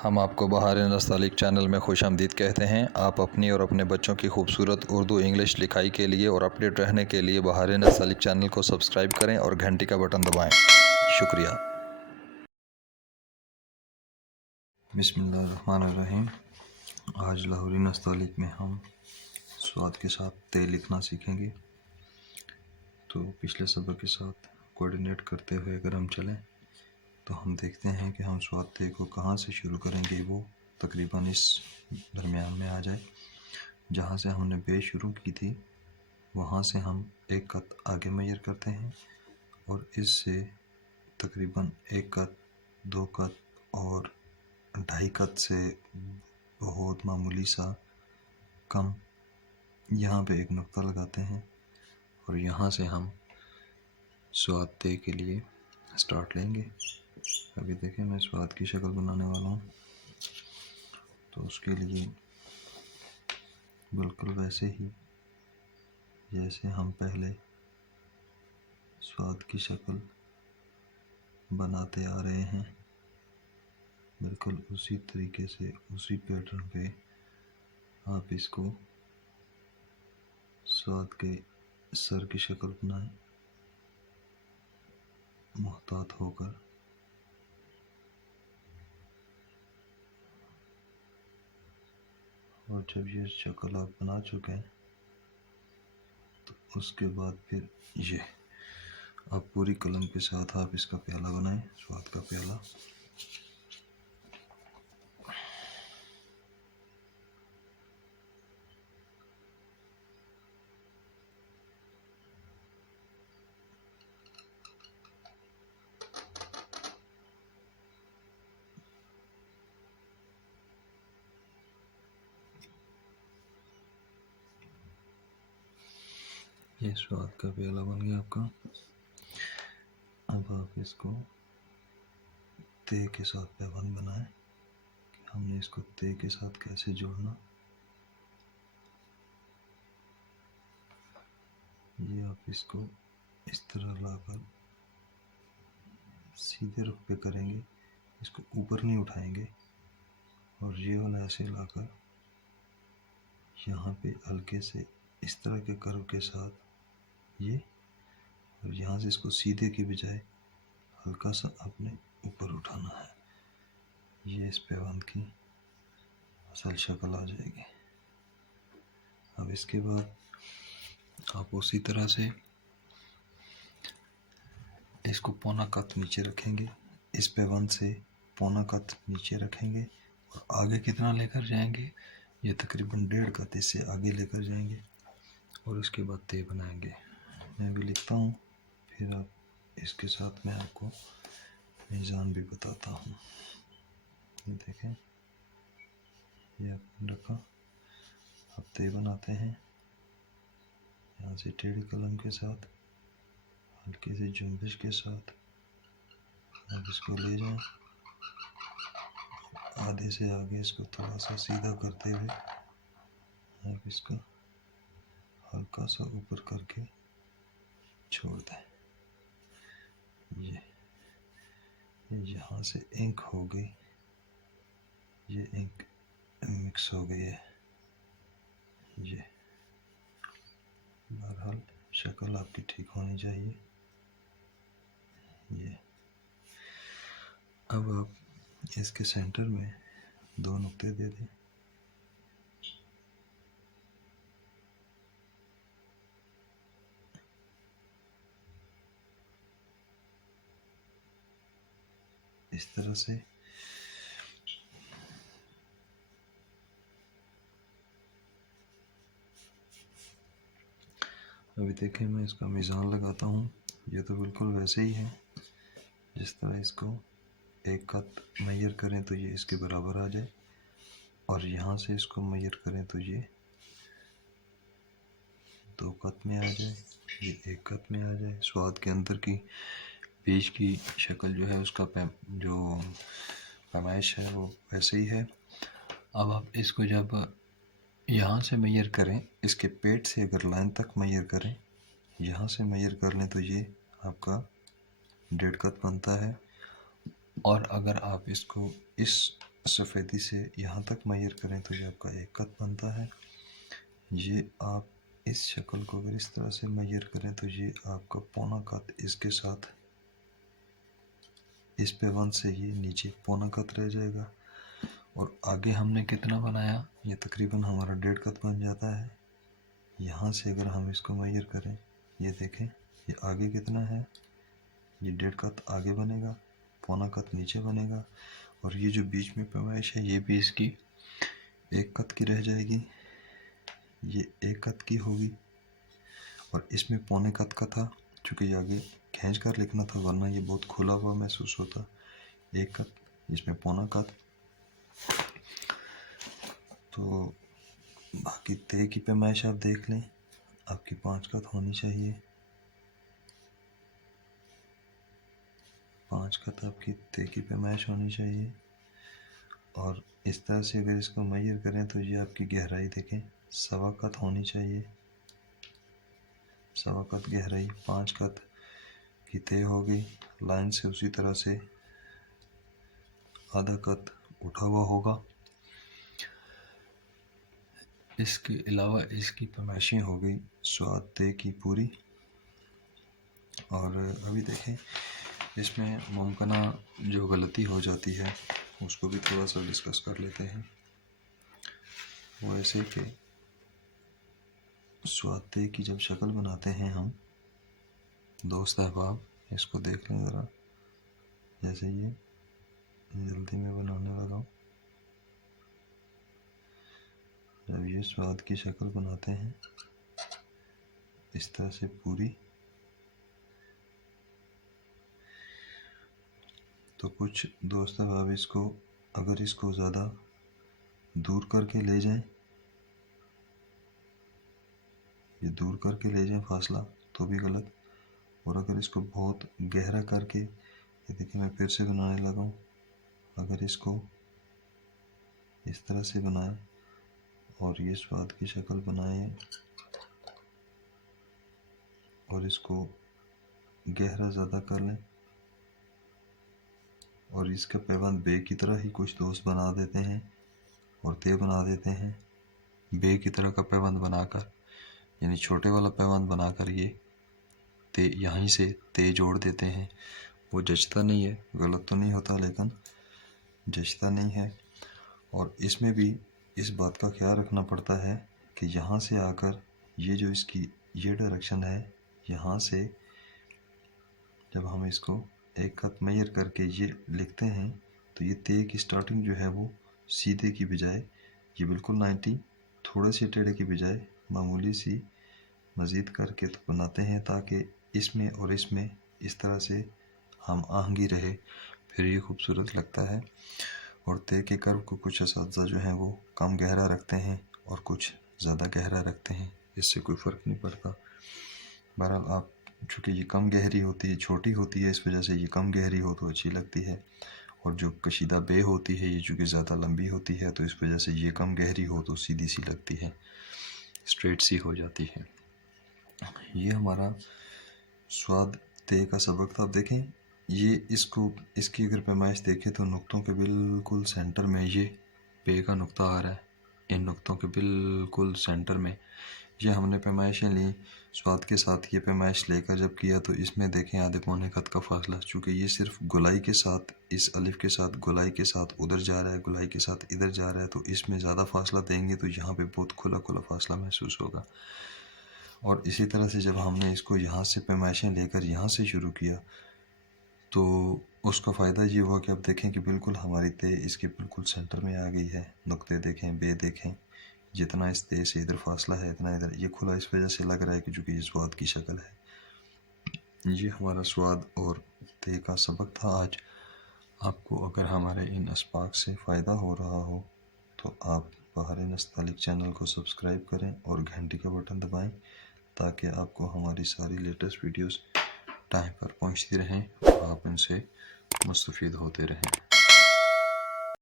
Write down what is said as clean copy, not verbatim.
हम आपको बहार नस्तालिक चैनल में खुशामदीद कहते हैं। आप अपनी और अपने बच्चों की खूबसूरत उर्दू इंग्लिश लिखाई के लिए और अपडेट रहने के लिए बहार नस्तालिक चैनल को सब्सक्राइब करें और घंटी का बटन दबाएं। शुक्रिया। बिस्मिल्लाहिर्रहमानिर्रहीम। आज लाहौरी नस्तालिक में हम स्वाद के साथ ते लिखना सीखेंगे। तो पिछले सबक के साथ कोऑर्डिनेट करते हुए अगर हम चलें तो हम देखते हैं कि हम स्वाद ते को कहाँ से शुरू करेंगे। वो तकरीबन इस दरमियान में आ जाए जहाँ से हमने बे शुरू की थी, वहाँ से हम एक कत आगे मैयर करते हैं और इससे तकरीबन एक कत, दो कत और ढाई कत से बहुत मामूली सा कम यहाँ पे एक नुक्ता लगाते हैं और यहाँ से हम स्वाद ते के लिए स्टार्ट लेंगे। अभी देखें, मैं स्वाद की शक्ल बनाने वाला हूँ, तो उसके लिए बिल्कुल वैसे ही जैसे हम पहले स्वाद की शक्ल बनाते आ रहे हैं, बिल्कुल उसी तरीके से उसी पैटर्न पे आप इसको स्वाद के सर की शक्ल बनाएं, मुहतात होकर। और जब ये शक्ल आप बना चुके हैं तो उसके बाद फिर ये आप पूरी कलम के साथ आप इसका प्याला बनाएं, स्वाद का प्याला। ये स्वाद का प्याला बन गया आपका। अब आप इसको ते के साथ पैबंद बनाएं कि हमने इसको ते के साथ कैसे जोड़ना। ये आप इसको इस तरह लाकर सीधे रुख पे करेंगे, इसको ऊपर नहीं उठाएंगे और ये वाला ऐसे लाकर यहाँ पे हल्के से इस तरह के कर्व के साथ ये, और यहाँ से इसको सीधे की बजाय हल्का सा आपने ऊपर उठाना है। ये इस पैबंद की असल शक्ल आ जाएगी। अब इसके बाद आप उसी तरह से इसको पौना कत नीचे रखेंगे, इस पैबंद से पौना कत नीचे रखेंगे और आगे कितना लेकर जाएंगे, ये तकरीबन 1.5 कत इससे आगे लेकर जाएंगे और उसके बाद ते बनाएंगे। मैं भी लिखता हूँ, फिर आप इसके साथ मैं आपको मीज़ान भी बताता हूँ। ये देखें, ये आपने रखा। अब ते बनाते हैं यहाँ से टेढ़ी कलम के साथ हल्की सी जुम्बिश के साथ आप इसको ले जाएं, आधे से आगे इसको थोड़ा सा सीधा करते हुए आप इसको हल्का सा ऊपर करके छोड़ दें। ये यहाँ से इंक हो गई, ये इंक मिक्स हो गई है। ये बहरहाल शक्ल आपकी ठीक होनी चाहिए। ये अब आप इसके सेंटर में 2 नुक्ते दे दें। इस तरह से अभी देखें, मैं इसका मीज़ान लगाता हूँ। ये तो बिल्कुल वैसे ही है जिस तरह इसको एक कत मैयर करें तो ये इसके बराबर आ जाए और यहाँ से इसको मैयर करें तो ये 2 कत में आ जाए, ये 1 कत में आ जाए। स्वाद के अंदर की बीच की शक्ल जो है उसका जो पैमाइश है वो वैसे ही है। अब आप इसको जब यहाँ से मैयर करें, इसके पेट से अगर लाइन तक मैयर करें, यहाँ से मैयर कर लें तो ये आपका 1.5 कत बनता है। और अगर आप इसको इस सफ़ेदी से यहाँ तक मैयर करें तो ये आपका एक कत बनता है। ये आप इस शक्ल को अगर इस तरह से मैयर करें तो ये आपका पौना कत इसके साथ इस पेवंद से ये नीचे पौना कत रह जाएगा। और आगे हमने कितना बनाया, ये तकरीबन हमारा 1.5 कत बन जाता है। यहाँ से अगर हम इसको मैयर करें, ये देखें ये आगे कितना है, ये 1.5 कत आगे बनेगा, पौना कत नीचे बनेगा। और ये जो बीच में पैमाइश है ये भी इसकी 1 कत की रह जाएगी, ये 1 कत की होगी। और इसमें पौने कत का था, चूँकि ये आगे खींच कर लिखना था वरना ये बहुत खुला हुआ महसूस होता। 1 कत, इसमें पौना कत। तो बाकी तय की पैमाइश आप देख लें, आपकी 5 कत होनी चाहिए। 5 कत आपकी तय की पैमाइश होनी चाहिए। और इस तरह से अगर इसको मैयर करें तो ये आपकी गहराई देखें 1.25 कत होनी चाहिए। 1.25 कत गहराई, 5 कत की तय हो गई। लाइन से उसी तरह से आधा कत उठा हुआ होगा। इसके अलावा इसकी पैमाइशें हो गई स्वाद तय की पूरी। और अभी देखें इसमें मुमकिन जो गलती हो जाती है उसको भी थोड़ा सा डिस्कस कर लेते हैं। वो ऐसे कि स्वाद तय की जब शक्ल बनाते हैं हम, दोस्त अहबाब इसको देख लें ज़रा। जैसे ये जल्दी में बनाने लगा हूँ। जब ये स्वाद की शक्ल बनाते हैं इस तरह से पूरी, तो कुछ दोस्त अहबाब इसको अगर इसको ज़्यादा दूर करके ले जाएं, ये दूर करके ले जाएं फासला तो भी गलत। और अगर इसको बहुत गहरा करके, ये देखिए मैं फिर से बनाने लगा हूँ, अगर इसको इस तरह से बनाएं और ये स्वाद की शक्ल बनाएं और इसको गहरा ज़्यादा कर लें और इसका पैबंद बे की तरह ही कुछ दोस्त बना देते हैं और तय बना देते हैं। बे की तरह का पैबंद बनाकर, यानी छोटे वाला पैबंद बनाकर ये तय यहीं से तय जोड़ देते हैं। वो जचता नहीं है, गलत तो नहीं होता लेकिन जचता नहीं है। और इसमें भी इस बात का ख्याल रखना पड़ता है कि यहाँ से आकर ये जो इसकी ये डायरेक्शन है, यहाँ से जब हम इसको 1 कत मैयर करके ये लिखते हैं तो ये तय की स्टार्टिंग जो है वो सीधे की बजाय ये बिल्कुल 90 थोड़े से टेढ़े की बजाय मामूली सी मज़ीद करके तो बनाते हैं ताकि इसमें और इसमें इस तरह से हम आहंगी रहे, फिर ये खूबसूरत लगता है। और तय के कर्व को कुछ असातिज़ा जो हैं वो कम गहरा रखते हैं और कुछ ज़्यादा गहरा रखते हैं, इससे कोई फ़र्क नहीं पड़ता। बहरहाल आप चूँकि ये कम गहरी होती है, छोटी होती है, इस वजह से ये कम गहरी हो तो अच्छी लगती है। और जो कशीदा बे होती है ये चूँकि ज़्यादा लंबी होती है तो इस वजह से ये कम गहरी हो तो सीधी सी लगती है, स्ट्रेट सी हो जाती है। ये हमारा स्वाद तय का सबक था। अब देखें ये इसको इसकी अगर पैमाइश देखें तो नुक्तों के बिल्कुल सेंटर में ये पे का नुक्ता आ रहा है। इन नुक्तों के बिल्कुल सेंटर में ये हमने पैमाइशें ली। स्वाद के साथ ये पैमाइश लेकर जब किया तो इसमें देखें आधे पौने कत का फासला, चूँकि ये सिर्फ गोलाई के साथ इस अलिफ के साथ गोलाई के साथ उधर जा रहा है, गोलाई के साथ इधर जा रहा है, तो इसमें ज़्यादा फासला देंगे तो यहाँ पे बहुत खुला खुला फासला महसूस होगा। और इसी तरह से जब हमने इसको यहाँ से पैमाइशें लेकर यहाँ से शुरू किया तो उसका फ़ायदा ये हुआ कि अब देखें कि बिल्कुल हमारी तय इसके बिल्कुल सेंटर में आ गई है। नुक्ते देखें, बे देखें, जितना इस तय से इधर फासला है इतना इधर ये खुला इस वजह से लग रहा है कि चूँकि ये स्वाद की शक्ल है। ये हमारा स्वाद और तय का सबक था आज। आपको अगर हमारे इन अस्बाक से फ़ायदा हो रहा हो तो आप बहार नस्तालिक चैनल को सब्सक्राइब करें और घंटी का बटन दबाएं ताकि आपको हमारी सारी लेटेस्ट वीडियोस टाइम पर पहुंचती रहें और आप इनसे मुस्तफ़ीद होते रहें।